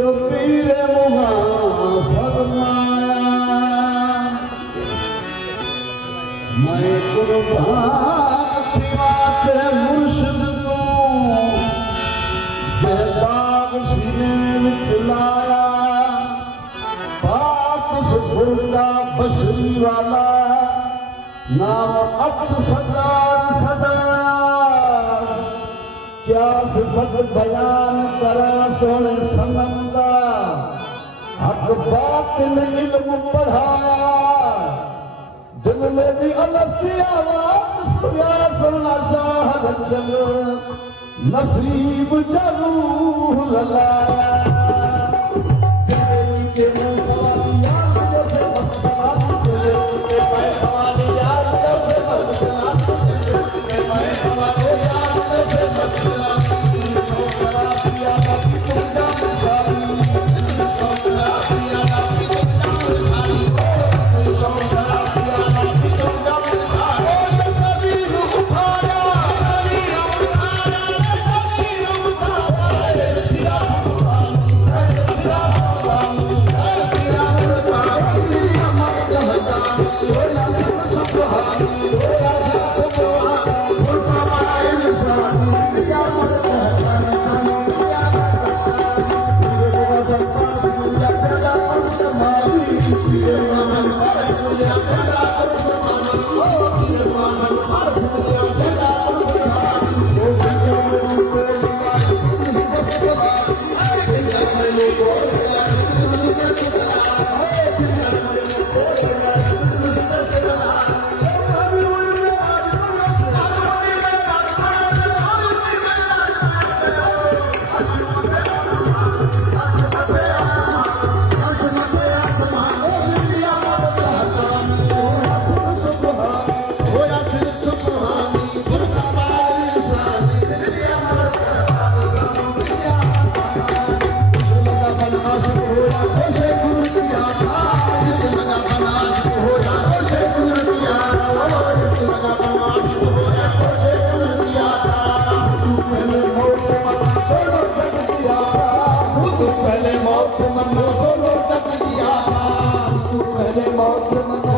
जो पीर मुहां फरमाया मैं कुर्बान थी वाते मुर्शिद तू बेदाग सीने विच लाया पाक सुर का बशरी वाला नाम अट सदार सदाया क्या सिफत बयान करा सोने सनम दा हक बातिन इल्म पढ़ाया जब मेरी अलसी आवाज सुना सुना चाह जब नसीब जरूर ललाया जब के मुंह सवाल याद जैसे बख्शान के मैं सवाल याद जैसे बख्शान के मैं सवाल याद जैसे बख्शान पिया बाकी तुम जान सारी सोना पिया बाकी तुम जान सारी सोना पिया बाकी तुम जान सारी ओ सभी उठाया सभी उठाया सभी उठाया पिया पिया पिया पिया अमर कहता होया सुभान होया सुभान फरमाए निशान पिया अमर पहले मौत से मनो